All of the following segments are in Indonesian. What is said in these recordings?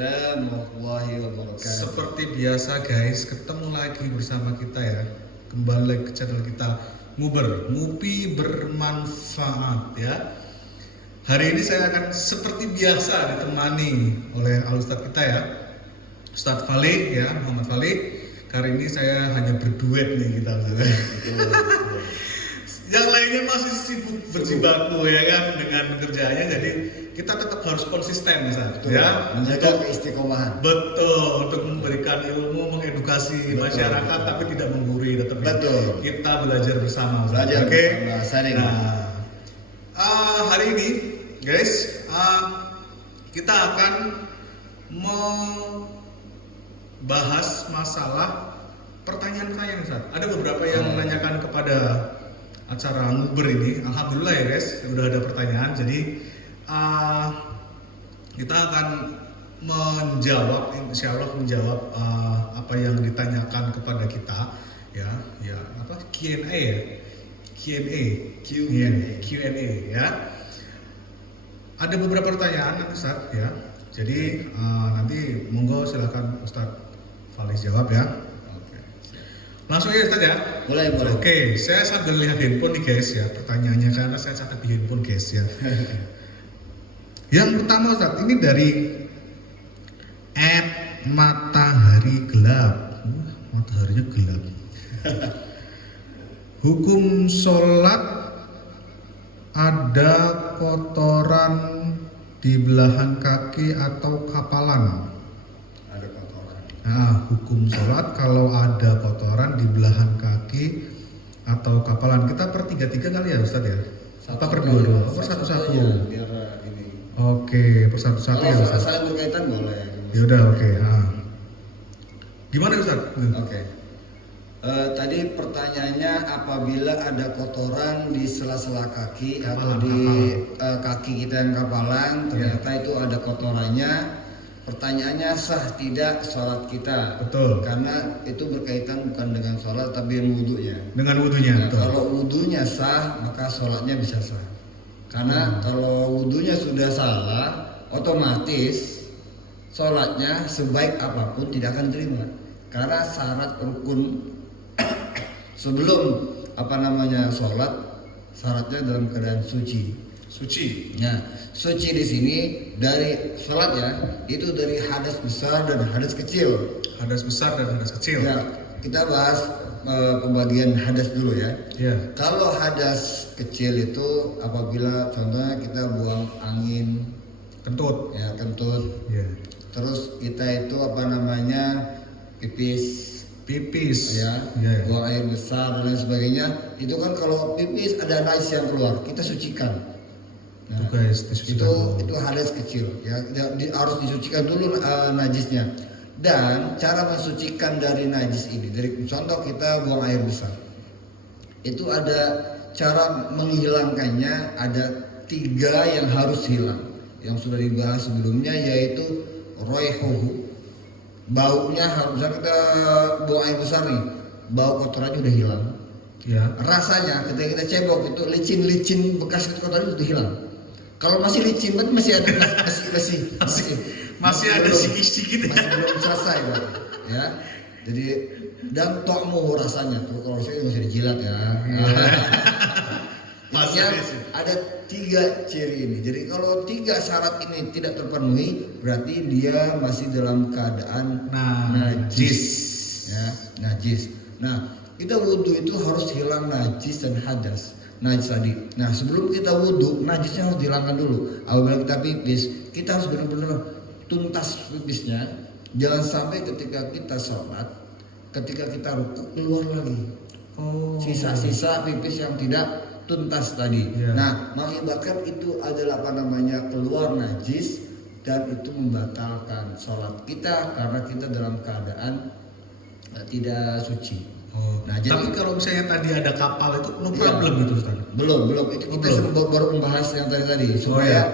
Waalaikumsalam warahmatullahi wabarakatuh. Seperti biasa guys, ketemu lagi bersama kita ya. Kembali lagi ke channel kita Mupi bermanfaat ya. Hari ini saya akan seperti biasa ditemani oleh Al-Ustadz kita ya, Ustadz Falik ya, Muhammad Falik. Kali ini saya hanya berduet nih kita. Yang lainnya masih sibuk berjibaku ya kan dengan kerjanya, jadi kita tetap harus konsisten Ustaz, ya, menjaga keistiqomahan. Betul, untuk memberikan ilmu, mengedukasi masyarakat tapi tidak menggurui, tetap betul. Kita belajar bersama Ustaz. Belajar Oke. bersama. Nah, hari ini guys, kita akan membahas masalah pertanyaan-pertanyaan Ustaz. Ada beberapa yang menanyakan kepada acara Nguber ini. Alhamdulillah ya guys, udah ada pertanyaan. Jadi kita akan menjawab, insya Allah menjawab apa yang ditanyakan kepada kita ya apa Q&A ya, Q&A ya. Ada beberapa pertanyaan Ustaz ya. Jadi nanti monggo silakan Ustaz Falik jawab ya. Langsung ya Ustaz ya? Boleh. Oke, saya sambil lihat handphone nih guys ya, pertanyaannya karena saya catat di handphone guys ya. Yang pertama Ustaz, ini dari @matahari gelap. Mataharinya gelap. Hukum sholat ada kotoran di belahan kaki atau kapalan. Nah, hukum sholat kalau ada kotoran di belahan kaki atau kapalan. Kita per 3-3 kali ya Ustadz ya? Apa per 2-2? Per 1-1? Oke, per 1-1 ya Ustadz? Saling berkaitan boleh. Yaudah, oke. Nah. Gimana Ustadz? Oke. Tadi pertanyaannya, apabila ada kotoran di sela-sela kaki atau di kaki kita yang kapalan, ternyata itu ada kotorannya. Pertanyaannya sah tidak sholat kita? Betul. Karena itu berkaitan bukan dengan sholat tapi dengan wudhunya. Dengan wudhunya. Nah, kalau wudhunya sah maka sholatnya bisa sah. Karena kalau wudhunya sudah salah, otomatis sholatnya sebaik apapun tidak akan terima. Karena syarat rukun sebelum sholat, syaratnya dalam keadaan suci. Nah, suci di sini dari sholat ya, itu dari hadas besar dan hadas kecil. Hadas besar dan hadas kecil. Ya, kita bahas pembagian hadas dulu ya. Yeah. Kalau hadas kecil itu apabila contohnya kita buang angin, kentut. Ya kentut. Yeah. Terus kita itu pipis. Ya, buang air besar dan lain sebagainya. Itu kan kalau pipis ada najis yang keluar, kita sucikan. Nah, itu hadas kecil ya, harus disucikan dulu najisnya. Dan cara mensucikan dari najis ini, dari contoh kita buang air besar, itu ada cara menghilangkannya, ada 3 yang harus hilang, yang sudah dibahas sebelumnya, yaitu raihuhu, baunya harusnya kita buang air besar nih, bau kotorannya udah hilang. Ya. Rasanya ketika kita cebok itu licin bekas kotoran itu hilang. Kalau masih licin masih ada masih ada sikit-sikit masih belum selesai ya. Jadi dan tokmu rasanya tuh kalau saya masih dijilat ya. Maksudnya ada 3 ciri ini. Jadi kalau 3 syarat ini tidak terpenuhi, berarti dia masih dalam keadaan najis. Ya, najis. Nah, kita wudhu itu harus hilang najis dan hadas. Najis tadi. Nah, sebelum kita wudhu, najisnya harus dihilangkan dulu. Apabila kita pipis, kita harus benar-benar tuntas pipisnya. Jangan sampai ketika kita sholat, ketika kita rukuk keluar lagi. Sisa-sisa pipis yang tidak tuntas tadi. Yeah. Nah, mengibaratkan itu adalah keluar najis dan itu membatalkan sholat kita karena kita dalam keadaan tidak suci. Nah, tapi kalau misalnya tadi ada kapal itu no problem itu Ustaz? Belum. Itu kita baru membahas yang tadi supaya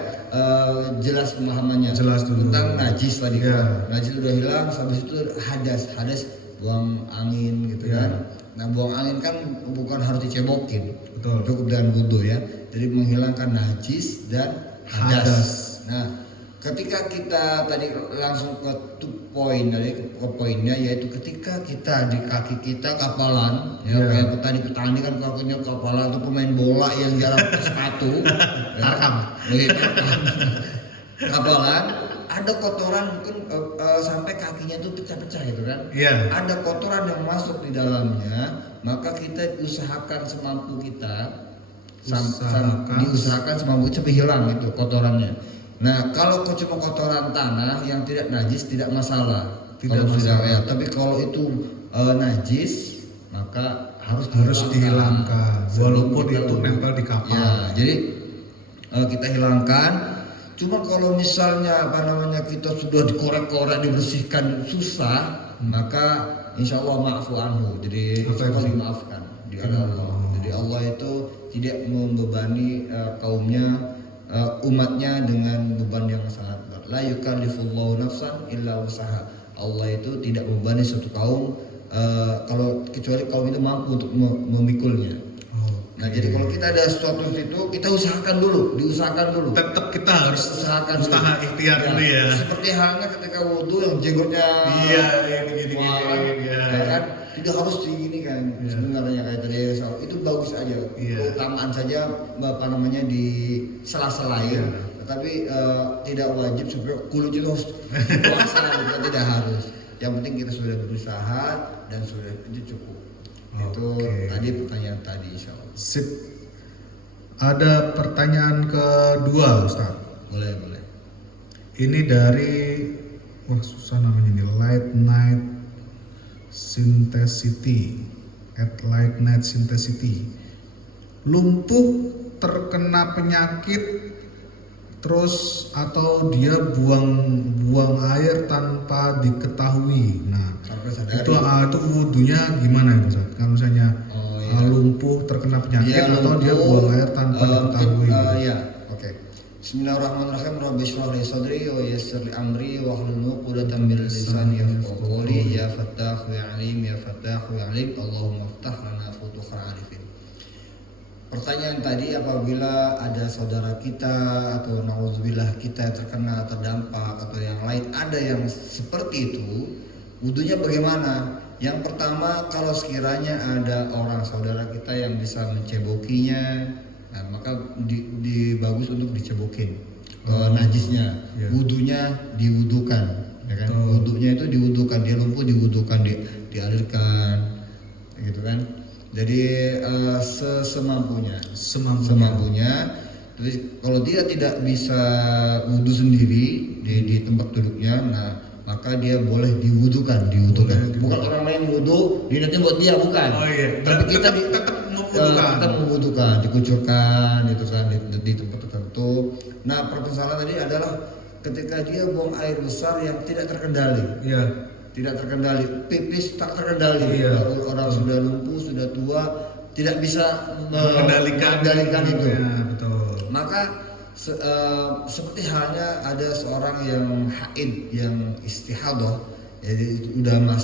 jelas pemahamannya. Jelas dulu. Tentang najis tadi. Najis udah hilang, habis itu hadas buang angin gitu kan. Nah, buang angin kan bukan harus dicebokin. Betul. Cukup dengan wudhu ya. Jadi menghilangkan najis dan hadas. Nah, ketika kita tadi langsung ke poinnya, yaitu ketika kita di kaki kita kapalan, ya kayak petani kan kakinya kapalan, itu pemain bola yang jarang pakai sepatu, kapalan, ada kotoran mungkin sampai kakinya tuh pecah-pecah gitu kan, ada kotoran yang masuk di dalamnya, maka kita usahakan semampu kita, diusahakan semampu sampai hilang itu kotorannya. Nah, kalau cuma kotoran tanah yang tidak najis tidak masalah. Ya, tapi kalau itu najis maka harus dihilangkan. Walaupun itu nempel di kapal. Ya, jadi kita hilangkan. Cuma kalau misalnya kita sudah dikorek-korek dibersihkan susah, maka insya Allah maafu anhu. Jadi insya Allah dimaafkan di Allah. Jadi Allah itu tidak membebani kaumnya, umatnya dengan beban yang sangat berat. La yukallifullahu nafsan illa wusaha. Allah itu tidak membebani suatu kaum kalau kecuali kaum itu mampu untuk memikulnya. Nah, jadi kalau kita ada sesuatu itu kita diusahakan dulu. Tetap kita harus usaha ikhtiar dulu ya. Seperti halnya ketika wudhu yang jenggotnya gini kan tidak harus gini kan. Sebenarnya kayak tadi itu bagus aja. Utamaan saja di sela-selain. Tetapi tidak wajib supaya kulitnya itu harus puasa, tidak harus. Yang penting kita sudah berusaha dan sudah itu cukup. Itu tadi pertanyaan tadi, insya Allah. Sip. Ada pertanyaan kedua, Ustaz. Boleh. Ini dari susah namanya ini, Light Night Synthesity @lightnightsynthesity. Lumpuh terkena penyakit terus atau dia buang air tanpa diketahui. Nah, itu wudunya gimana itu, Ustaz? Kalau misalnya lumpuh terkena penyakit atau dia buang air tanpa diketahui. Bismillahirrahmanirrahim. Rabbi shrah li sadri wa yassir li amri wa hlul 'uqdatam min lisani yafqahu qawli. Ya Fattah ya Alim, ya Fattah ya Alim. Allahumma iftah lana futuhal arifin. Pertanyaan tadi, apabila ada saudara kita atau nauzubillah kita terkena terdampak atau yang lain ada yang seperti itu, wudunya bagaimana? Yang pertama, kalau sekiranya ada orang saudara kita yang bisa mencebokinya, nah, maka bagus untuk dicebokin najisnya. Wudunya diwudukan, ya kan? Wudunya itu diwudukan, dia lumpuh diwudukan, dialirkan, gitu kan? Jadi semampunya. Terus kalau dia tidak bisa wudhu sendiri di tempat duduknya, nah maka dia boleh diwudukan. Bukan orang lain wudhu, dinatnya buat dia, bukan. Tapi kita tetap memwudukan, dikucurkan, itu kan di tempat tertentu. Nah, permasalahan tadi adalah ketika dia buang air besar yang tidak terkendali. Tidak terkendali, pipis tak terkendali. Orang sudah lumpuh, sudah tua, tidak bisa mengendalikan itu. Betul. Maka seperti halnya ada seorang yang haid, yang istihadah, jadi udah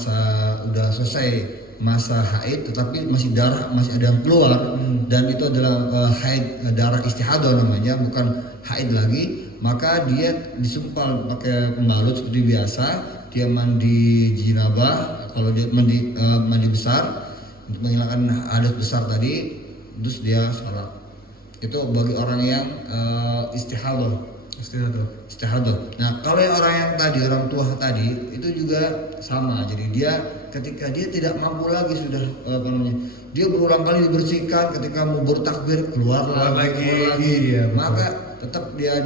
selesai masa haid, tetapi masih ada yang keluar, dan itu adalah haid, darah istihadah namanya, bukan haid lagi. Maka dia disumpal pakai pembalut seperti biasa. Dia mandi jinabah, kalau dia mandi besar untuk menghilangkan hadas besar tadi, terus dia sholat. Itu bagi orang yang istihadah. Nah, kalau orang tua tadi itu juga sama. Jadi dia ketika dia tidak mampu lagi sudah dia berulang kali dibersihkan, ketika mau bertakbir keluar lagi. Maka tetap dia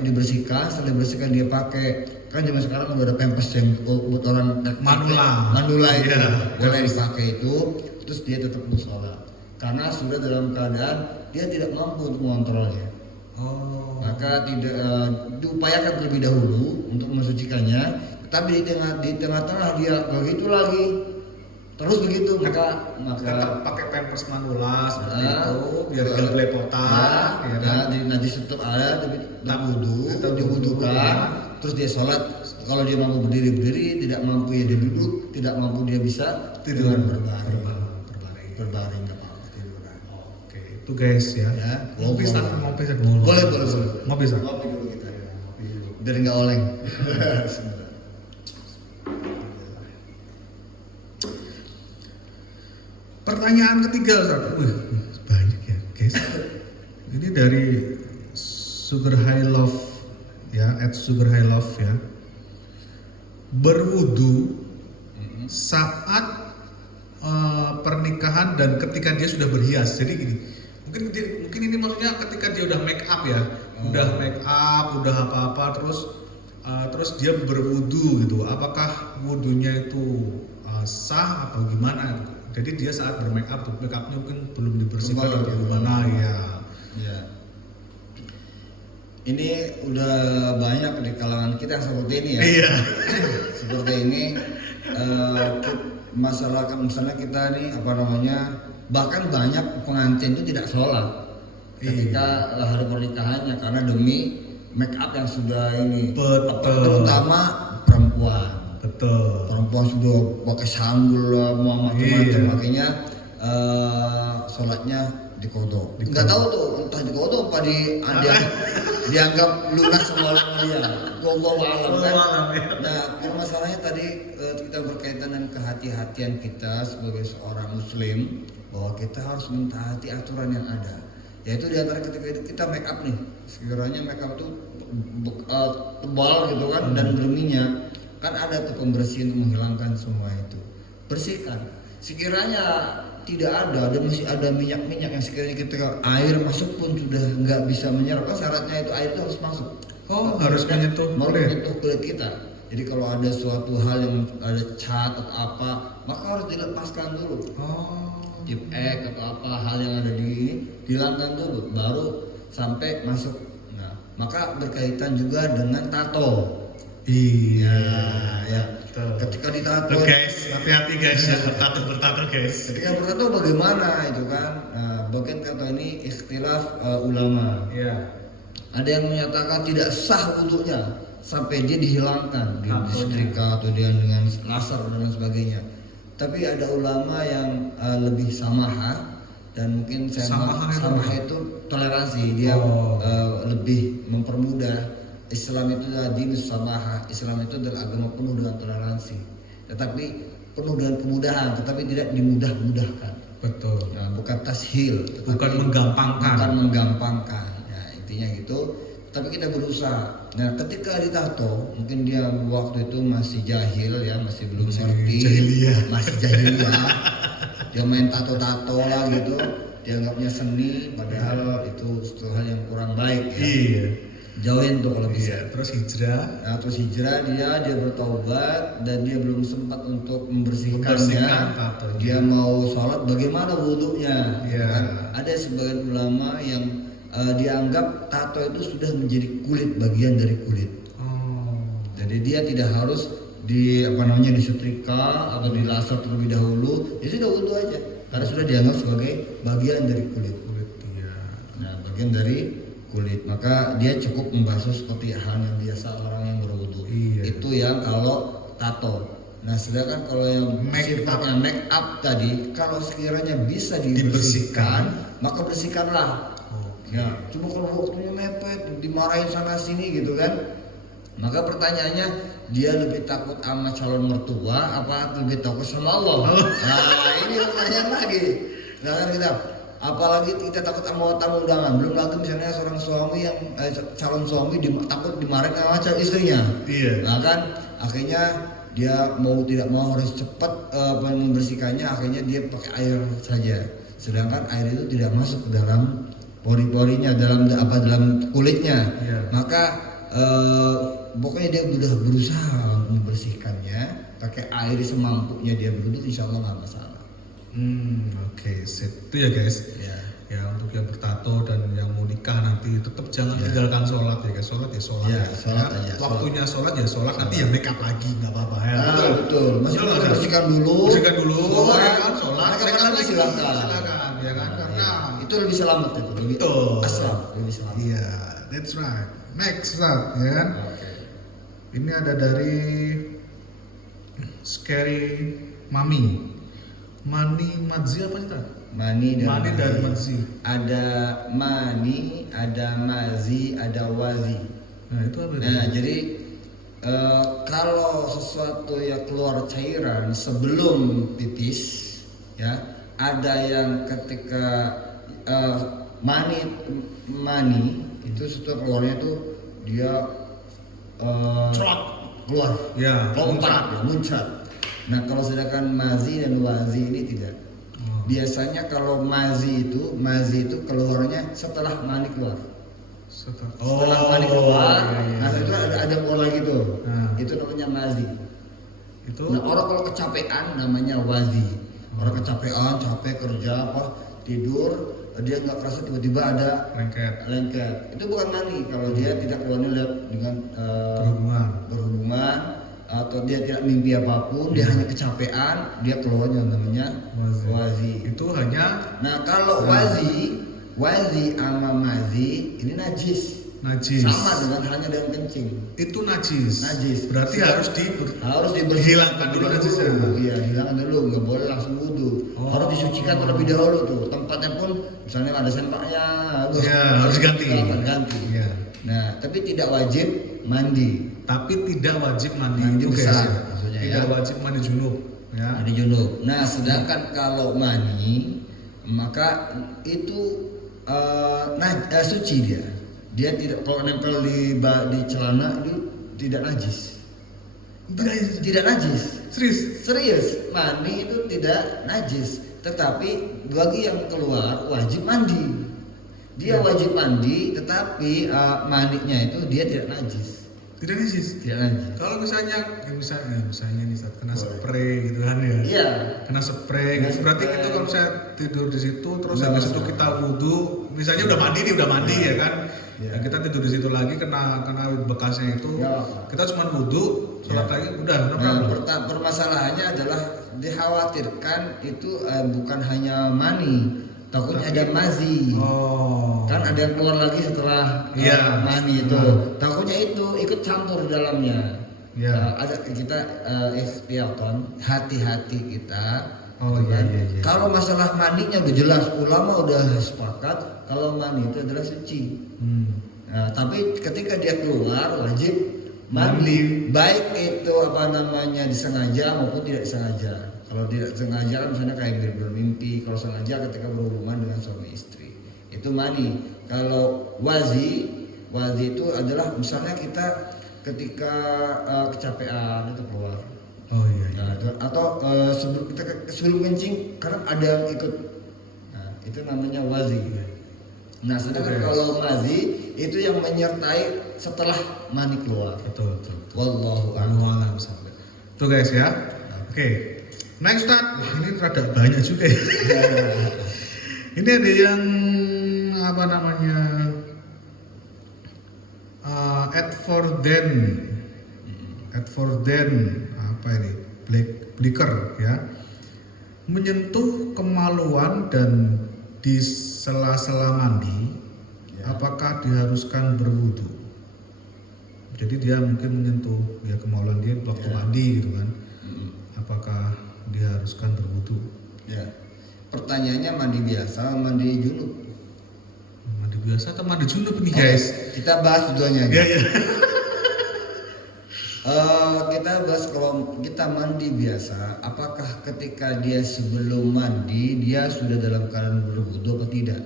dibersihkan, setelah dibersihkan dia pakai. Kan zaman sekarang udah ada pampers yang buat orang manula itu, boleh dipakai itu, terus dia tetap sholat karena sudah dalam keadaan dia tidak mampu untuk mengontrolnya. Maka tidak diupayakan terlebih dahulu untuk mensucikannya, tapi di tengah-tengah dia begitu lagi terus begitu, maka pakai pampers manula seperti itu biar gak belepotan. Nanti tetap ada, tapi diwudukan, terus dia sholat. Kalau dia mampu berdiri, tidak mampu ya dia duduk, tidak mampu dia bisa tiduran berbaring nggak apa-apa. Oke, itu guys ya. Ngopi boleh. Ngopi dulu kita. biar nggak oleng. Pertanyaan ketiga, Ustaz. Banyak ya, guys. Ini dari Sugar High Love ya, @sugarhighlove ya. Berwudu saat pernikahan dan ketika dia sudah berhias. Jadi gini, mungkin ini maksudnya ketika dia udah make up ya, udah make up, udah apa-apa, terus dia berwudu gitu. Apakah wudunya itu sah atau gimana? Jadi dia saat bermake up, make upnya mungkin belum dibersihkan atau gimana ya. Ya. Ini udah banyak di kalangan kita seperti ini ya. Iya. Seperti ini misalnya kita nih bahkan banyak pengantin itu tidak sholat ketika hari pernikahannya karena demi make up yang sudah ini. Betul. Terutama perempuan. Betul. Perempuan sudah pakai sanggul lah, mau macam-macam, makanya sholatnya dikodok. Nggak tahu tuh entah dikodok apa dianggap lunas sama dia. Gua alam kan. Nah, masalahnya tadi kita berkaitan dengan kehati-hatian kita sebagai seorang muslim bahwa kita harus mentaati aturan yang ada. Yaitu di antara ketika kita make up nih, sekiranya make up tuh tebal gitu kan dan berminyak. Kan ada tuh pembersih untuk menghilangkan semua itu. Bersihkan. Sekiranya tidak ada dan masih ada minyak-minyak yang sekiranya ketika air masuk pun sudah nggak bisa menyerap. Syaratnya itu air itu harus masuk. Harus menyentuh kulit kita. Jadi kalau ada suatu hal yang ada cat atau apa, maka harus dilepaskan dulu. Tip atau apa hal yang ada di ini dihilangkan dulu, baru sampai masuk. Nah, maka berkaitan juga dengan tato. Iya, ya. Ketika ditato, guys, hati-hati guys ya, bertato guys. Ketika bertato bagaimana itu kan? Bagian tato ini ikhtilaf ulama. Iya. Ada yang menyatakan tidak sah wudunya sampai dia dihilangkan, disetrika atau dia dengan laser dan sebagainya. Tapi ada ulama yang lebih samaha dan mungkin samaha itu toleransi, dia lebih mempermudah. Islam itu adalah dinus samaha. Islam itu adalah agama penuh dengan toleransi, tetapi penuh dengan kemudahan, tetapi tidak dimudah-mudahkan. Betul. Nah, bukan tashil, bukan menggampangkan. Nah, intinya gitu. Tapi kita berusaha. Nah, ketika ditato, mungkin dia waktu itu masih jahil ya, masih belum ngerti, masih jahiliyah. Dia main tato-tato lah gitu. Dianggapnya seni, padahal itu suatu hal yang kurang baik ya. Iya. Jauhin tuh kalau bisa. Terus hijrah. Nah, terus hijrah dia bertaubat dan dia belum sempat untuk membersihkannya. Dia mau sholat, bagaimana wudhunya? Yeah. Kan? Ada sebagian ulama yang dianggap tato itu sudah menjadi kulit, bagian dari kulit. Jadi dia tidak harus disetrika atau dilaser terlebih dahulu. Ya sudah wudhu aja, karena sudah dianggap sebagai bagian dari kulit. Nah, bagian dari kulit, maka dia cukup membasuh seperti hal yang biasa orang yang berwudu. Itu yang kalau tato. Nah, sedangkan kalau yang sifatnya make up tadi, kalau sekiranya bisa dibersihkan, maka bersihkanlah. Ya, cuma kalau waktunya mepet, dimarahin sana sini gitu kan. Maka pertanyaannya, dia lebih takut sama calon mertua apa lebih takut sama Allah? Nah, ini pertanyaan lagi. Nah, kan kita apalagi kita takut sama tamu undangan, belum lagi misalnya seorang suami yang calon suami takut dimarahin sama calon istrinya. Nah kan akhirnya dia mau tidak mau harus cepat membersihkannya, akhirnya dia pakai air saja, sedangkan air itu tidak masuk ke dalam pori-porinya, dalam kulitnya. Maka pokoknya dia sudah berusaha membersihkannya pakai air semampunya, dia berwudu, insya Allah nggak masalah. Oke, itu ya guys. Ya, untuk yang bertato dan yang mau nikah nanti tetap jangan tinggalkan sholat ya guys. Sholat ya sholat. Sholat aja. Waktunya sholat ya sholat. Nanti ya make up lagi nggak apa-apa ya. Betul. Masih bersihkan dulu. Sholat. Make up lagi silakan. Ya kan, karena itu lebih selamat itu. Lebih aslam, lebih selamat. Iya, that's right. Next lah, ya kan. Ini ada dari Scary Mami. Mani Madzi apa sih? Mani dan Madzi. Ada mani, ada mazi, ada wazi. Nah itu apa itu? Nah jadi kalau sesuatu yang keluar cairan sebelum pipis, ya ada yang ketika mani itu setelah keluarnya tuh dia Trot. keluar, Ya, lompat, muncrat. Nah kalau sedangkan mazi dan wazi ini tidak. Biasanya kalau mazi itu keluarnya setelah mani keluar. Setelah mani keluar, iya. nah itu ada keluar lagi tuh. Nah. Itu namanya mazi. Itu Nah orang kalau kecapean namanya wazi. Orang kecapean, capek kerja apa, tidur, dia nggak kerasa tiba-tiba ada lengket. Itu bukan mani kalau dia tidak keluarnya dengan berhubungan atau dia tidak mimpi apapun, dia hanya kecapean, dia keluarnya namanya wazi. Itu hanya. Nah kalau wazi sama mazi ini najis. Sama dengan hanya dengan kencing. Itu najis. Berarti harus dihilangkan dulu najisnya. Iya, hilangkan dulu, nggak boleh langsung wudu. Harus disucikan terlebih dahulu tuh. Tempatnya pun misalnya ada sempaknya, harus ganti. Ya. Nah, tapi tidak wajib mandi. Mandi besar, maksudnya tidak ya. wajib mandi junub. Ya. Mandi junub. Nah, sedangkan kalau mani maka itu suci dia. Dia tidak, kalau nempel di celana itu tidak najis. Tidak najis. Serius. Mani itu tidak najis. Tetapi bagi yang keluar wajib mandi. Dia wajib mandi, tetapi mandinya itu dia tidak najis. Tidak najis. Kalau misalnya nih saat kena spray gitu kan ya. Iya. Kena spray. Gitu. Berarti kita kalau misalnya tidur di situ terus habis itu kita wudu, misalnya udah mandi ya kan. Ya. Nah, kita tidur di situ lagi kena bekasnya itu. Ya. Kita cuma wudu, sholat lagi udah. Permasalahannya adalah dikhawatirkan itu bukan hanya mani. Takutnya ada mazi. Kan ada yang keluar lagi setelah mani itu. Takutnya itu ikut campur di dalamnya. Ada kita ikhtiyaton, hati-hati kita. Iya. Kalau masalah mandinya udah jelas, ulama udah sepakat kalau mani itu adalah suci. Nah, tapi ketika dia keluar wajib mandi. Baik itu disengaja maupun tidak disengaja. Kalau tidak sengaja kan misalnya kayak bermimpi, kalau sengaja ketika berhubungan dengan suami istri itu mani. Kalau wazi itu adalah misalnya kita ketika kecapean itu keluar. Nah, atau sebelum kencing karena ada yang ikut. Nah, itu namanya wazi. Nah, sedangkan kalau mazi itu yang menyertai setelah mani keluar. Betul. Wallahu a'lam. Tuh guys ya. Oke. Next Ustaz, ini rada banyak juga ya. Ini ada yang Adforden apa ini? Blicker ya. Menyentuh kemaluan dan di sela-sela mandi, apakah diharuskan berwudu? Jadi dia mungkin menyentuh kemaluan dia waktu mandi gitu kan. Apakah diharuskan berwudu? Ya. Pertanyaannya mandi biasa, mandi junub. Mandi biasa atau mandi junub nih guys? Kita bahas duanya. Ya. Kita bahas kalau kita mandi biasa, apakah ketika dia sebelum mandi dia sudah dalam keadaan berwudu atau tidak?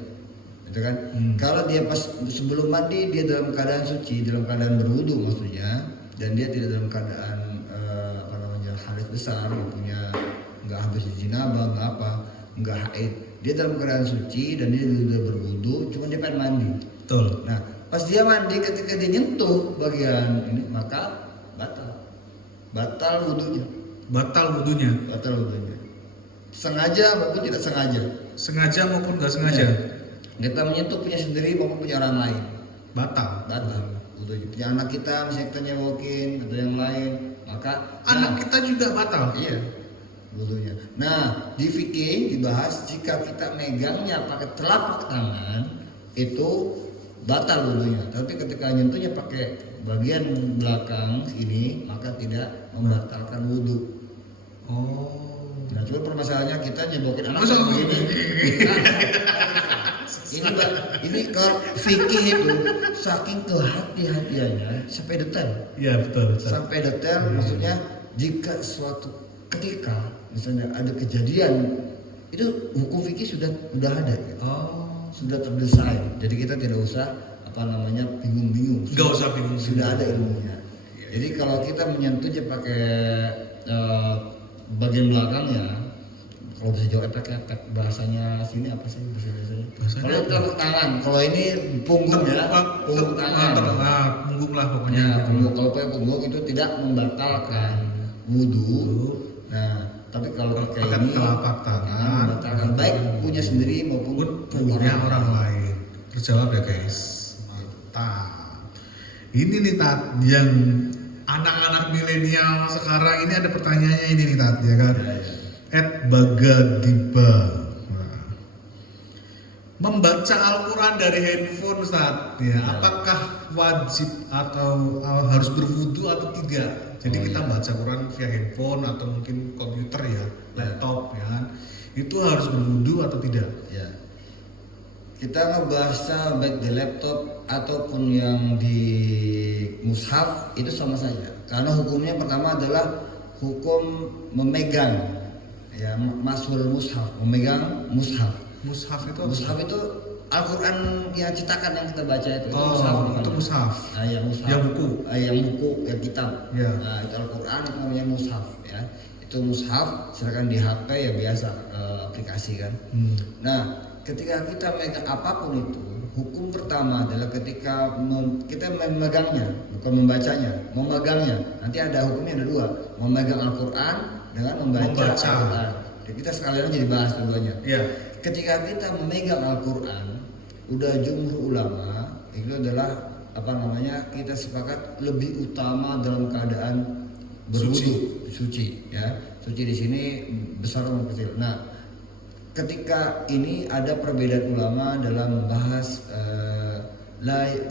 Gitu kan? Kalau dia pas sebelum mandi dia dalam keadaan suci, dalam keadaan berwudu maksudnya, dan dia tidak dalam keadaan hadas besar, punya nggak habis jinabah, nggak haid, dia dalam keadaan suci dan dia sudah berwudu, cuma dia pengen mandi. Betul. Nah, pas dia mandi ketika dia nyentuh bagian ini maka batal wudunya. Sengaja maupun tidak sengaja. Sengaja maupun nggak sengaja. Kita menyentuh punya sendiri maupun punya orang lain. Batal. Wudunya. Punya anak kita misalnya kita nyewokin atau yang lain, maka anak kita juga batal. Iya. Wudunya. Nah, di fikih dibahas jika kita megangnya pakai telapak tangan itu batal wudunya. Tapi ketika nyentuhnya pakai bagian belakang ini maka tidak membatalkan wudu. Oh. Nah, cuma permasalahannya kita nyebokin anak Masa begini. Ini kalau fikih itu saking kehati-hatiannya sampai detail. Iya betul. Sampai detail maksudnya jika suatu ketika misalnya ada kejadian itu hukum fikih sudah ada ya. Sudah terdesain. Jadi kita tidak usah bingung-bingung. Enggak usah bingung. Sudah ada ilmunya. Jadi kalau kita menyentuhnya pakai bagian belakangnya, kalau bisa jawab epek-epek, bahasanya sini apa sih bahasanya? Kalau telapak tangan, kalau ini punggung ya, punggung tangan. Punggung lah pokoknya. Ya, punggung. Kalau pakai punggung itu tidak membatalkan wudhu. Nah, tapi kalau pakai ini telapak tangan membatalkan baik punya sendiri maupun punya orang lain. Terjawab ya guys. Mantap. Ini nih Tat, yang anak-anak milenial sekarang ini ada pertanyaannya ini nih Tat, ya kan? @bagadiba. Nah, membaca Al-Quran dari handphone Ustaz, ya, apakah wajib atau harus berwudu atau tidak? Jadi kita baca Quran via handphone atau mungkin komputer ya, laptop ya kan? Itu harus berwudu atau tidak? Ya. Kita ngebahasnya baik di laptop ataupun yang di mushaf itu sama saja. Karena hukumnya pertama adalah hukum memegang, ya, mashul mushaf, memegang mushaf. Mushaf itu Al-Quran yang cetakan yang kita baca itu mushaf. Itu mushaf. Nah, yang mushaf. Yang buku. Yang buku, yang kitab. Ya. Nah, itu Al-Quran itu namanya mushaf ya. Itu mushaf, silakan di HP ya biasa aplikasi kan. Nah, ketika kita memegang apapun itu, hukum pertama adalah ketika kita memegangnya, bukan membacanya, memegangnya. Nanti ada hukumnya ada dua, memegang Al-Quran dengan membaca. Al-Quran. Jadi kita sekalian aja dibahas keduanya. Ya. Ketika kita memegang Al-Quran, udah jumhur ulama itu adalah kita sepakat lebih utama dalam keadaan berwudu, suci ya. Suci di sini besar atau kecil. Nah, ketika ini ada perbedaan ulama dalam membahas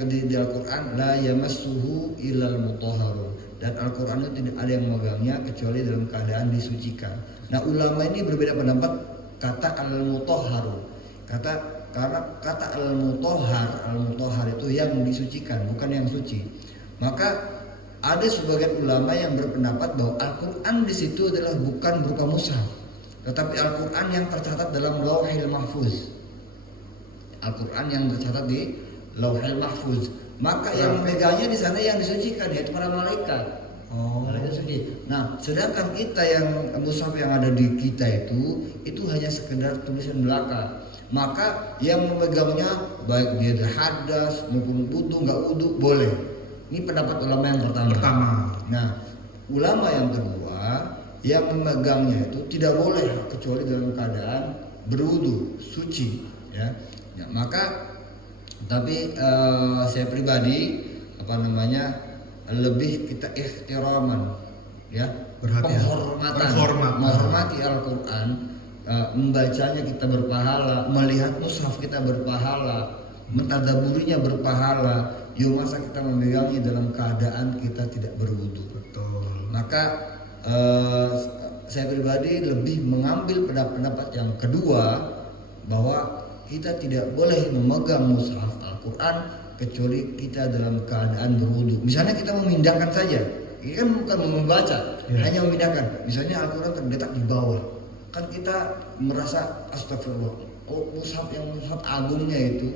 di Al-Quran la yamassuhu illal mutahharun, dan Al-Quran itu tidak ada yang memegangnya kecuali dalam keadaan disucikan. Nah, ulama ini berbeda pendapat kata al-mutahharun. Karena kata al-mutahhar itu yang disucikan, bukan yang suci. Maka ada sebagian ulama yang berpendapat bahwa Al-Quran di situ adalah bukan berupa mushaf, tetapi Al-Quran yang tercatat dalam Lauhil Mahfuz. Al-Quran yang tercatat di Lauhil Mahfuz. Maka yang memegangnya di sana yang disucikan, yaitu para malaikat. Nah, sedangkan kita yang mushaf yang ada di kita itu hanya sekedar tulisan belaka. Maka yang memegangnya baik dia hadas maupun wudu nggak wudu boleh. Ini pendapat ulama yang pertama. Nah, ulama yang kedua yang memegangnya itu tidak boleh kecuali dalam keadaan berwudu, suci, ya. Maka tapi saya pribadi lebih kita ihtiraman, ya, menghormati Al-Quran, membacanya kita berpahala, melihat mushaf kita berpahala, mentadaburinya berpahala. Yuk, masa kita memegangnya dalam keadaan kita tidak berwudu. Betul. Maka saya pribadi lebih mengambil pendapat yang kedua, bahwa kita tidak boleh memegang mushaf Al-Quran kecuali kita dalam keadaan berwudu. Misalnya kita memindahkan saja, ini kan bukan membaca, hanya memindahkan. Misalnya Al-Quran terletak di bawah, kan kita merasa astagfirullah, mushaf agungnya itu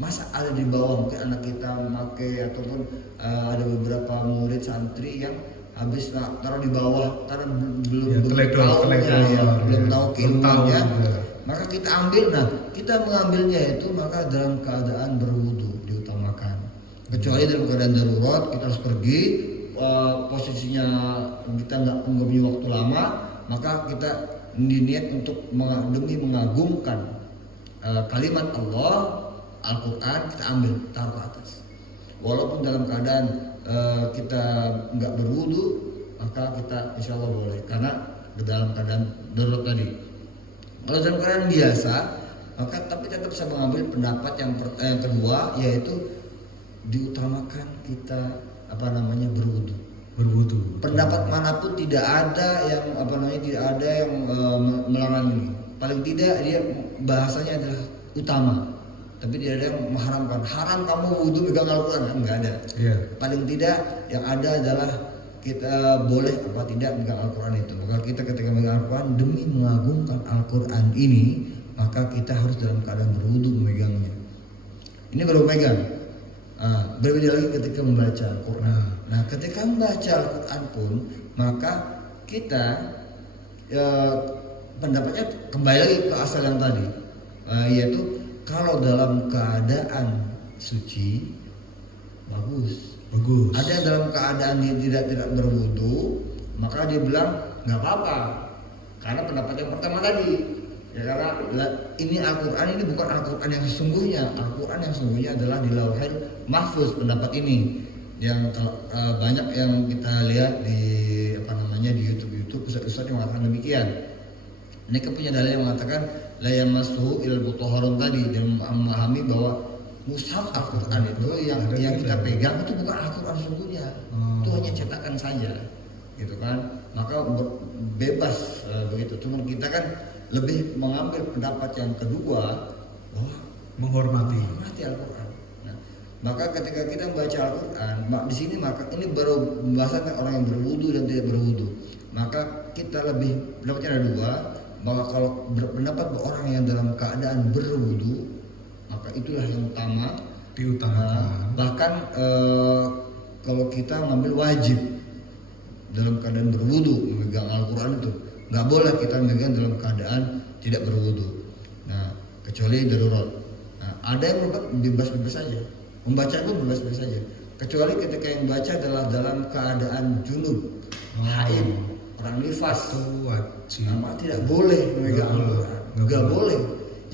masa ada di bawah. Mungkin anak kita memakai, ataupun ada beberapa murid santri yang habis taruh di bawah karena belum tahu keilmuannya, maka kita ambil. Nah, kita mengambilnya itu maka dalam keadaan berwudu diutamakan. Kecuali dalam keadaan darurat, kita harus pergi, posisinya kita nggak punya waktu lama, maka kita niat untuk demi mengagungkan kalimat Allah, Al-Quran, kita ambil, taruh ke atas. Walaupun dalam keadaan kita nggak berwudu, maka kita insya Allah boleh, karena dalam keadaan darurat tadi. Kalau dalam keadaan biasa, maka tapi tetap bisa mengambil pendapat yang kedua, yaitu diutamakan kita berwudu. berwudu. Pendapat manapun tidak ada yang tidak ada yang melarang ini. Paling tidak dia bahasanya adalah utama. Tapi tidak ada yang mengharamkan. Haram kamu wudu megang Al-Quran, enggak ada. Paling tidak yang ada adalah kita boleh apa tidak megang Al-Quran itu. Maka kita ketika megang Al-Quran demi mengagungkan Al-Quran ini, maka kita harus dalam keadaan berwudu memegangnya. Ini baru megang. Berbeda lagi ketika membaca Al-Quran. Nah, ketika membaca Al-Quran pun, maka kita pendapatnya kembali lagi ke asal yang tadi, yaitu kalau dalam keadaan suci bagus. Ada yang dalam keadaan dia tidak berwudu, maka dia bilang nggak apa-apa, karena pendapat yang pertama tadi. Ya, karena ini Al-Quran ini bukan Al-Quran yang sesungguhnya. Al-Quran yang sesungguhnya adalah di Lauhul Mahfuz. Pendapat ini yang banyak yang kita lihat di di YouTube ustaz-ustaz yang mengatakan demikian. Mereka punya dalil yang mengatakan la yamassuhu ilal mutahharun tadi, dan memahami bahwa mushaf Al-Quran itu yang kita pegang itu bukan Al-Quran sesungguhnya. Itu hanya cetakan saja, gitu kan. Maka bebas begitu. Cuman kita kan lebih mengambil pendapat yang kedua bahwa menghormati Al-Quran. Nah, maka ketika kita membaca Al-Quran, di sini maka ini baru pembahasan orang yang berwudu dan tidak berwudu. Maka kita lebih pendapatnya ada dua, bahwa kalau berpendapat bahwa orang yang dalam keadaan berwudu, maka itulah yang utama diutamakan. Bahkan kalau kita ngambil wajib dalam keadaan berwudu memegang Al-Quran itu, nggak boleh kita memegang dalam keadaan tidak berwudu. Nah, kecuali darurat. Nah, ada yang bebas-bebas saja, membaca pun bebas-bebas saja. Kecuali ketika yang baca adalah dalam keadaan junub, haid, orang nifas, nah, tidak boleh memegang Al-Quran. Nggak boleh.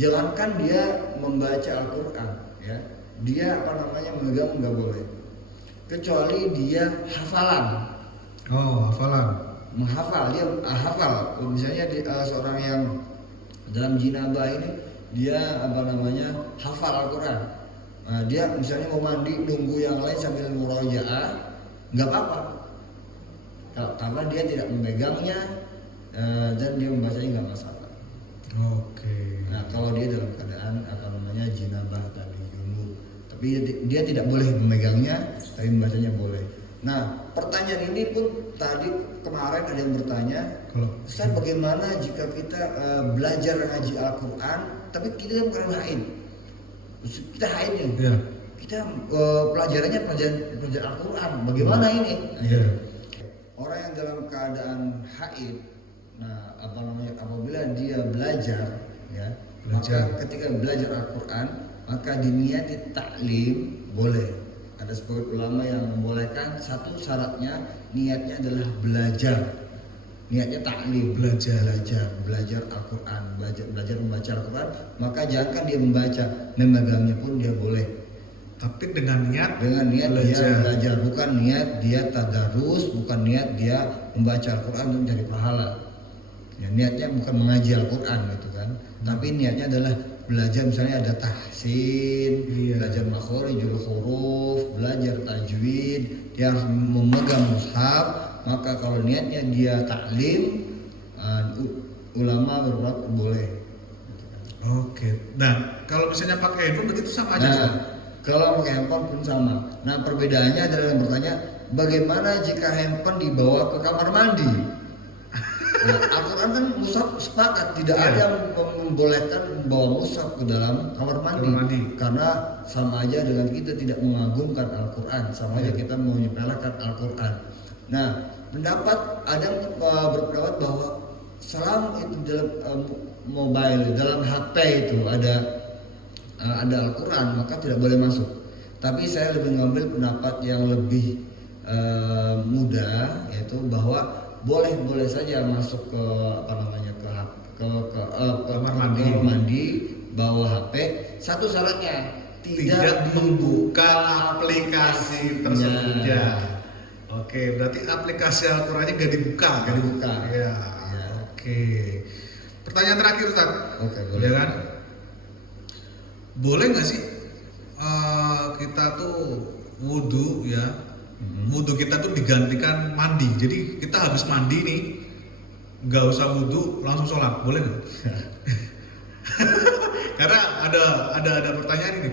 Jangankan dia membaca Al-Quran, ya, dia memegang nggak boleh. Kecuali dia hafalan. Menghafal, dia hafal. Misalnya seorang yang dalam jinabah ini dia hafal Al-Quran. Dia misalnya mau mandi nunggu yang lain sambil murojaah, nggak apa-apa, karena dia tidak memegangnya dan dia membacanya nggak masalah. Nah, kalau dia dalam keadaan jinabah tadi junub, tapi dia tidak boleh memegangnya, tapi membacanya boleh. Nah, pertanyaan ini pun tadi kemarin ada yang bertanya, Ustaz, bagaimana jika kita belajar ngaji Al-Quran tapi kita dalam keadaan haid? Kita haid nih, kita pelajarannya pelajaran Al-Quran, bagaimana ini? Orang yang dalam keadaan haid, nah apabila dia belajar, maka ketika belajar Al-Quran maka diniati taklim boleh. Ada sebagian ulama yang membolehkan, satu syaratnya niatnya adalah belajar, niatnya taklim, belajar Al-Quran, belajar membaca Al-Quran. Maka jangankan dia membaca, memegangnya pun dia boleh. Tapi dengan niat dia belajar, bukan niat dia tadarus, bukan niat dia membaca Al-Quran untuk mencari pahala. Ya, niatnya bukan mengaji Al-Quran gitu kan, tapi niatnya adalah belajar, misalnya ada tahsin, belajar makhorijul huruf, belajar tajwid, dia harus memegang mushaf. Maka kalau niatnya dia taklim, ulama berpendapat boleh. Nah, kalau misalnya pakai handphone berarti itu sama aja. Nah, kalau pakai handphone pun sama. Nah, perbedaannya adalah yang bertanya, bagaimana jika handphone dibawa ke kamar mandi? Nah, Al-Quran kan mushaf sepakat, tidak ada yang membolehkan membawa mushaf ke dalam kamar mandi. Karena sama aja dengan kita tidak mengagungkan Al-Quran, sama aja kita menyepelekan Al-Quran. Nah, ada yang berpendapat bahwa selama itu dalam mobile, dalam HP itu ada Al-Quran, maka tidak boleh masuk. Tapi saya lebih mengambil pendapat yang lebih mudah, yaitu bahwa boleh saja masuk ke kamar mandi bawa HP. Satu syaratnya tidak membuka aplikasi tersebut. Berarti aplikasi Al-Qurannya gak dibuka. Pertanyaan terakhir, Ustaz. Boleh kan? Boleh nggak sih kita tuh wudu Wudhu kita tuh digantikan mandi. Jadi kita habis mandi nih, nggak usah wudhu, langsung sholat, boleh nggak? Karena ada pertanyaan ini.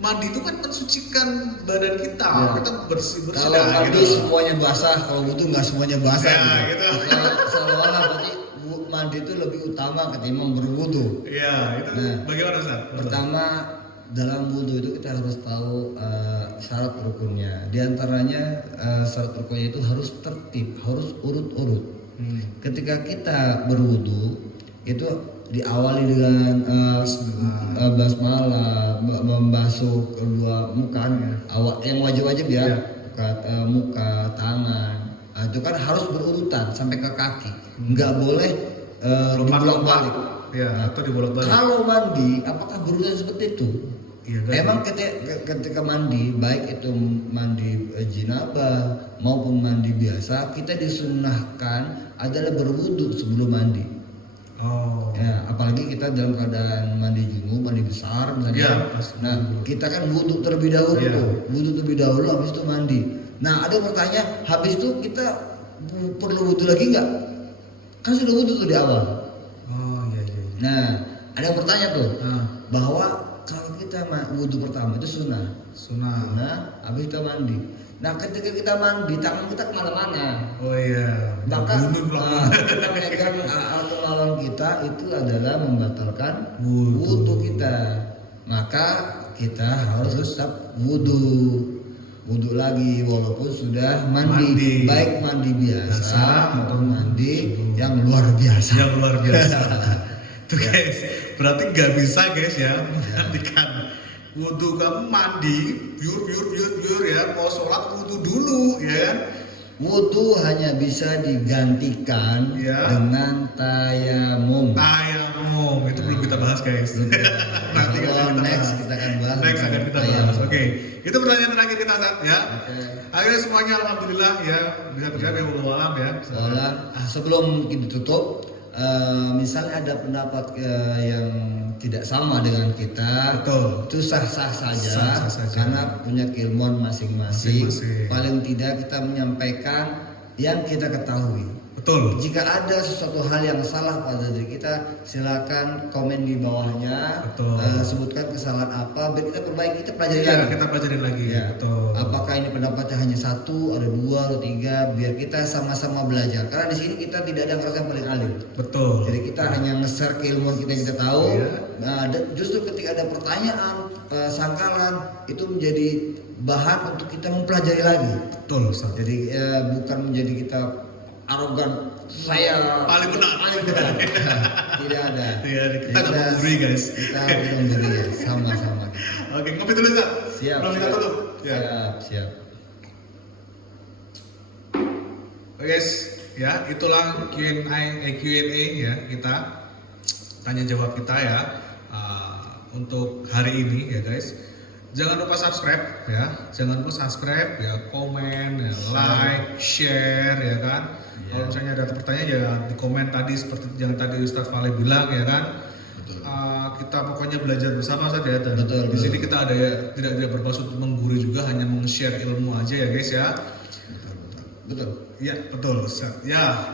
Mandi itu kan mensucikan badan kita, kita bersih Kalau mandi gitu. semuanya basah, kalau wudhu nggak semuanya basah. Ya, gitu. gitu. Seolah-olah berarti mandi itu lebih utama ketimbang berwudhu. Iya, itu bagaimana Ustaz? Pertama, dalam wudhu itu kita harus tahu syarat rukunnya. Di antaranya syarat rukunnya itu harus tertib, harus urut-urut. Ketika kita berwudhu itu diawali dengan basmalah, membasuh kedua muka, awak yang wajib-wajib ya, muka, tangan. Itu kan harus berurutan sampai ke kaki, nggak boleh dibolak-balik. Ya, atau dibolak-balik. Kalau mandi, apakah berurutan seperti itu? Iya, Emang ketika mandi, baik itu mandi jinabah maupun mandi biasa, kita disunnahkan adalah berwudu sebelum mandi. Oh. Ya, apalagi kita dalam keadaan mandi junub, mandi besar misalnya. Nah, kita kan wudu terlebih dahulu tuh, wudu terlebih dahulu, habis itu mandi. Nah, ada yang bertanya, habis itu kita perlu wudu lagi nggak? Kan sudah wudu tuh di awal. Oh iya. Nah, ada yang bertanya tuh, bahwa kalau kita wudu pertama itu sunnah. Nah, habis kita mandi. Nah, ketika kita mandi, tangan kita kemana-mana. Oh iya. Maka kita megang alun-alun kita itu adalah membatalkan wudu kita. Maka kita harus tetap wudu lagi walaupun sudah mandi. Baik mandi biasa maupun mandi yang luar biasa. Tuh guys, berarti nggak bisa guys ya menggantikan wudhu kamu mandi, biur ya, mau sholat wudhu dulu ya kan? Wudhu hanya bisa digantikan dengan tayamum. Tayamum itu belum kita bahas guys. Nanti next kita akan bahas. Next akan kita bahas. Oke. Itu pertanyaan terakhir kita Ustaz ya. Akhirnya semuanya alhamdulillah ya bisa terjadi ya wallahu alam ya. Sebelum kita tutup, misalnya ada pendapat yang tidak sama dengan kita, itu sah-sah saja, karena punya keilmuan masing-masing. Paling tidak kita menyampaikan yang kita ketahui. Betul. Jika ada sesuatu hal yang salah pada diri kita, silakan komen di bawahnya. Sebutkan kesalahan apa, biar kita perbaiki, kita pelajari lagi. Kita pelajarin lagi. Ya. Apakah ini pendapatnya hanya satu, ada dua, atau tiga, biar kita sama-sama belajar. Karena di sini kita tidak ada yang paling alim. Betul. Jadi kita hanya nge-share keilmuan kita yang kita tahu. Nah, justru ketika ada pertanyaan, sangkalan, itu menjadi bahan untuk kita mempelajari lagi. Betul, Ustaz. Jadi bukan menjadi kita arogan, saya paling benar. Tidak ada. Kita nggak memberi guys. Kita memberi ya, sama-sama. Oke, ngopi dulu Ustaz. Siap. Belum kita tutup. Siap. Oke guys, ya itulah Q&A ya kita tanya jawab kita ya untuk hari ini ya guys. Jangan lupa subscribe ya, komen, ya, like, share ya kan. Kalau misalnya ada pertanyaan ya di komen tadi seperti yang tadi Ustadz Fale bilang ya kan. Kita pokoknya belajar bersama saja dan di sini kita ada ya tidak bermaksud menggurui juga, hanya meng-share ilmu aja ya guys ya. Betul. Ya betul Ustaz. Ya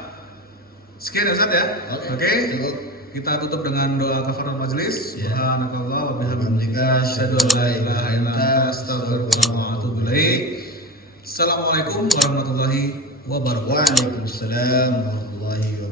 sekian ya Ustaz ya. Oke. Kita tutup dengan doa kafaratul majelis. Subhanakallah wa bihamdika asyhadu an la ilaha illa anta astaghfiruka wa atubu ilaik. Assalamualaikum warahmatullahi wabarakatuh. Waalaikumsalam warahmatullahi wabarakatuh.